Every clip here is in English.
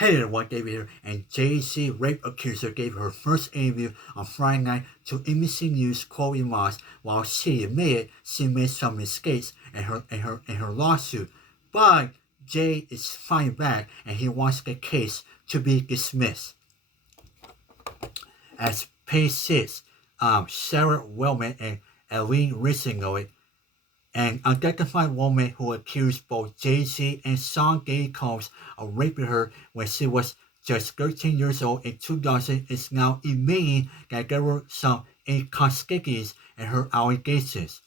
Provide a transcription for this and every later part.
Hey everyone, David here, and Jay-Z rape accuser gave her first interview on Friday night to NBC News Chloe Melas while she admitted she made some mistakes in her lawsuit. But Jay is fighting back and he wants the case to be dismissed. As page 6, Sarah Wellman and Eileen Risingoid, an unidentified woman who accused both Jay-Z and Sean Diddy Combs of raping her when she was just 13 years old in 2000 is now admitting that there were some inconsistencies in her allegations.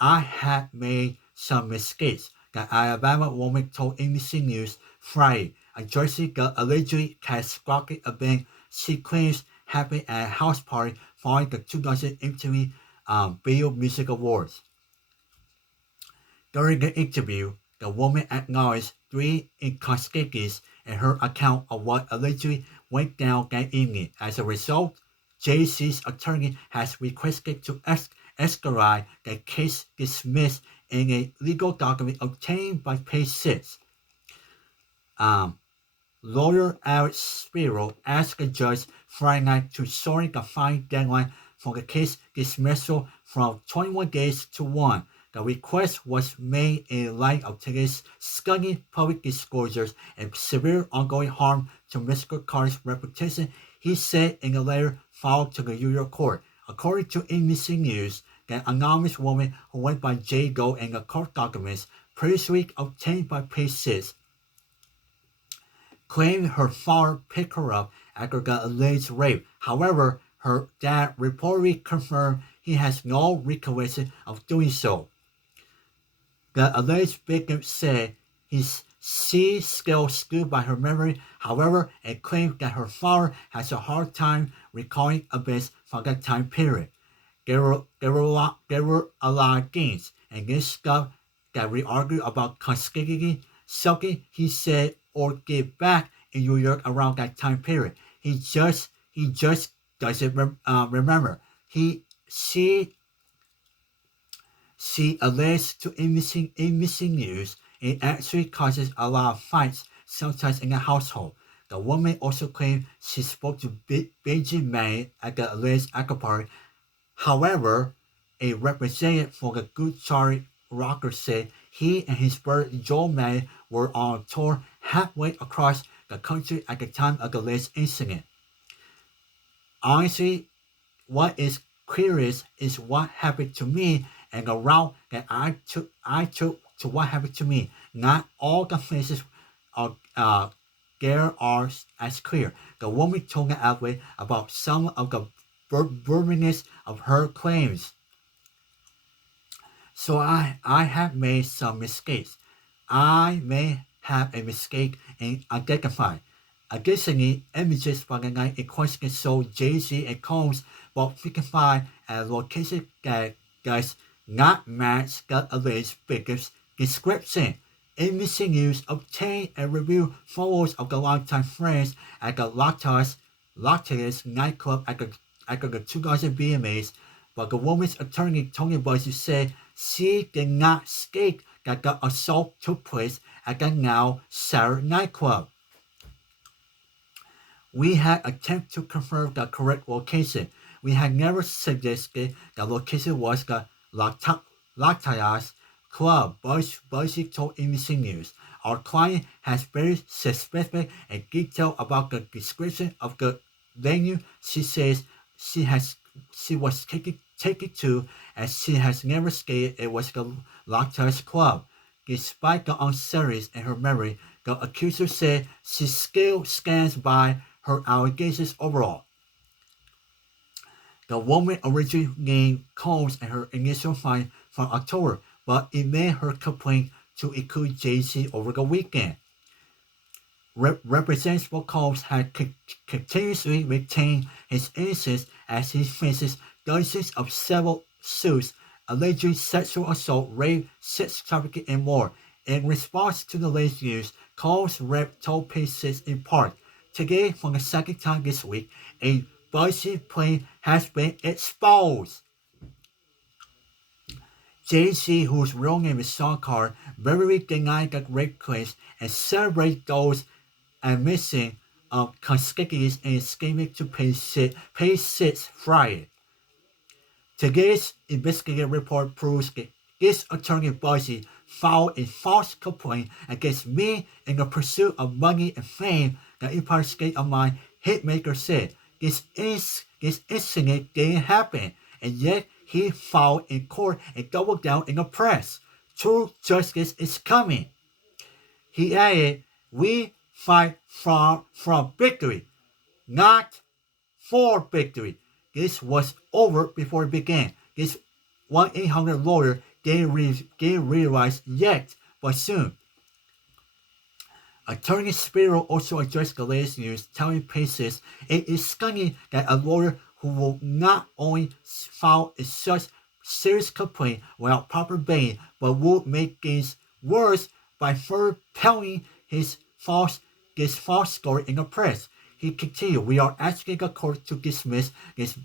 I had made some mistakes, the Alabama woman told NBC News Friday, addressing the allegedly catastrophic event she claims happened at a house party following the 2000 MTV Video Music Awards. During the interview, the woman acknowledged three inconsistencies in her account of what allegedly went down that evening. As a result, Jay-Z's attorney has requested to escalate the case dismissed in a legal document obtained by Page 6. Lawyer Alex Spiro asked the judge Friday night to shorten the filing deadline for the case dismissal from 21 days to 1. The request was made in light of today's stunning public disclosures and severe ongoing harm to Mr. Carter's reputation, he said in a letter filed to the New York court. According to NBC News, the anonymous woman who went by J. Go in the court documents previously obtained by Page 6 claimed her father picked her up after the alleged rape. However, her dad reportedly confirmed he has no recollection of doing so. The alleged victim said she still stood by her memory, however, and claimed that her father has a hard time recalling events from that time period. There were a lot of things, and this stuff that we argued about conspiracy, something he said or give back in New York around that time period. He just doesn't remember. She alleged to NBC News it actually causes a lot of fights, sometimes in the household. The woman also claimed she spoke to Benji May at the alleged alcohol party. However, a representative for the Good Charlie rocker said he and his brother Joel May were on tour halfway across the country at the time of the alleged incident. Honestly, what is curious is what happened to me and the route that I took to what happened to me. Not all the faces there are as clear. The woman told the outlet about some of the burdeniness of her claims. So I have made some mistakes. I may have a mistake in identifying. Additionally, images from the night in question showed Jay-Z and Combs both figurify at a location that does not match the alleged victim's description. NBC News obtained and reviewed photos of the longtime friends at the Lactalis nightclub after the 2000 BMAs, but the woman's attorney Tony Bussey said she did not state that the assault took place at the now Sarah nightclub. We had attempted to confirm the correct location. We had never suggested the location was the Lactalis Club, Bussey told NBC News. Our client has very specific and detailed about the description of the venue. She says she was taken to, and she has never stated it was the Lactalis Club. Despite the uncertainties in her memory, the accuser said she still stands by her allegations overall. The woman originally named Combs in her initial filing from October, but it made her complaint to include Jay-Z over the weekend. Representative Combs had continuously retained his innocence as he faces dozens of civil suits alleging sexual assault, rape, sex trafficking, and more. In response to the latest news, Combs' rep told Page 6 in part, today, for the second time this week, a Bussey plane has been exposed. Jay-Z, whose real name is Sean Carter, verbally denied the rape claims and celebrated those and missing conspicuous and scheming to pay 6 Friday. Today's investigative report proves that this attorney Boise filed a false complaint against me in the pursuit of money and fame. The Empire State of Mind hitmaker said this incident didn't happen, and yet he filed in court and doubled down in the press. True justice is coming. He added, "We fight from victory, not for victory." This was over before it began. This 1-800 lawyer didn't realize yet, but soon. Attorney Spiro also addressed the latest news, telling Paces it is stunning that a lawyer who will not only file a such serious complaint without proper bail, but will make things worse by further pelting this false story in the press. He continued, "We are asking the court to dismiss this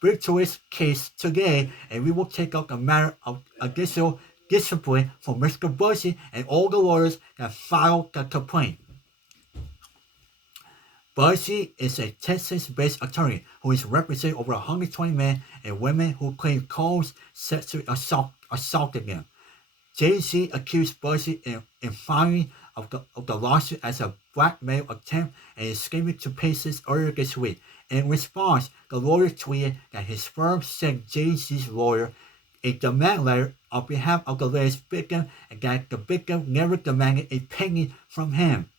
virtuous case today, and we will take up the matter of additional discipline for Mr. Boise and all the lawyers that filed the complaint." Boise is a Texas-based attorney who is representing over 120 men and women who claim Combs sexually assaulted them. Jay-Z accused Boise in filing of the lawsuit as a blackmail attempt and is scheming to Paces earlier this week. In response, the lawyer tweeted that his firm sent Jay-Z's lawyer a demand letter on behalf of the latest victim and that the victim never demanded a penny from him.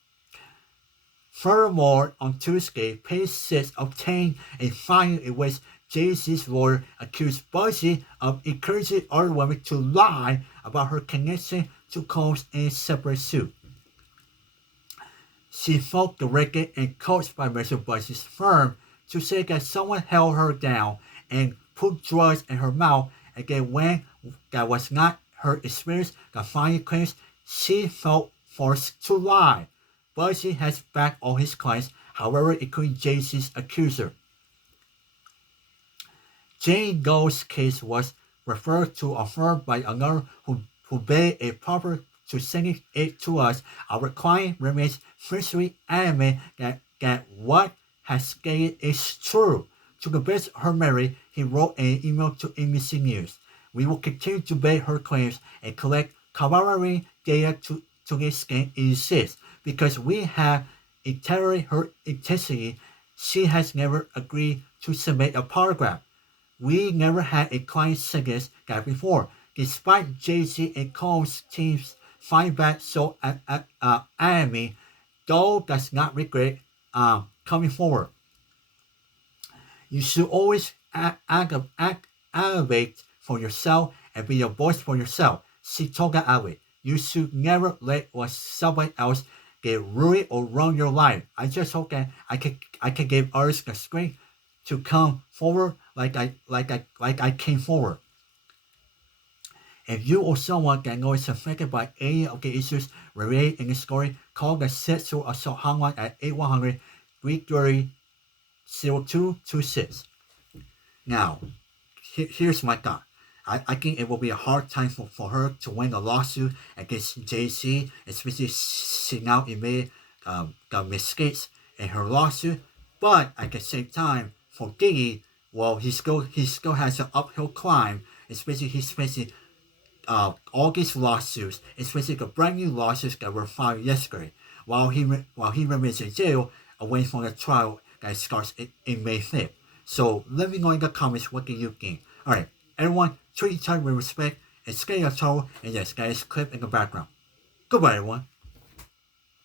Furthermore, on Tuesday, Paces obtained a filing in which Jay-Z's lawyer accused Boise of encouraging other women to lie about her connection to Combs in a separate suit. She felt directed and coached by Mr. Bosse's firm to say that someone held her down and put drugs in her mouth, and that when that was not her experience, the filing claims she felt forced to lie. Bosse has backed all his clients, however, including Jay-Z's accuser. Jane Doe's case was referred to a firm by another who paid a proper to sending it to us. Our client remains fiercely adamant that what has stated is true. To the best of her memory, he wrote an email to NBC News. "We will continue to base her claims and collect corroborating data to the extent it exists. Because we have interrogated her intensity, she has never agreed to submit a polygraph. We never had a client sentence that before. Despite Jay-Z and Combs' teams fighting back so adamantly, Doe does not regret coming forward. You should always advocate for yourself and be a voice for yourself," she told the outlet. "You should never let what somebody else get ruined or run your life. I just hope that I can give others the strength to come forward like I came forward." If you or someone that knows is affected by any of the issues related in the story, call the sexual assault hotline at 800-330-0226. Now, here's my thought. I think it will be a hard time for her to win a lawsuit against Jay-Z, especially she now admitted the mistakes in her lawsuit. But at the same time, for Diddy, well, he still has an uphill climb, especially he's facing all these lawsuits, especially the brand new lawsuits that were filed yesterday, while he remains in jail, away from the trial that starts in May 5th. So let me know in the comments what do you think. Alright, everyone, treat each other with respect and stay out of trouble, and yes, guys, clip in the background. Goodbye, everyone.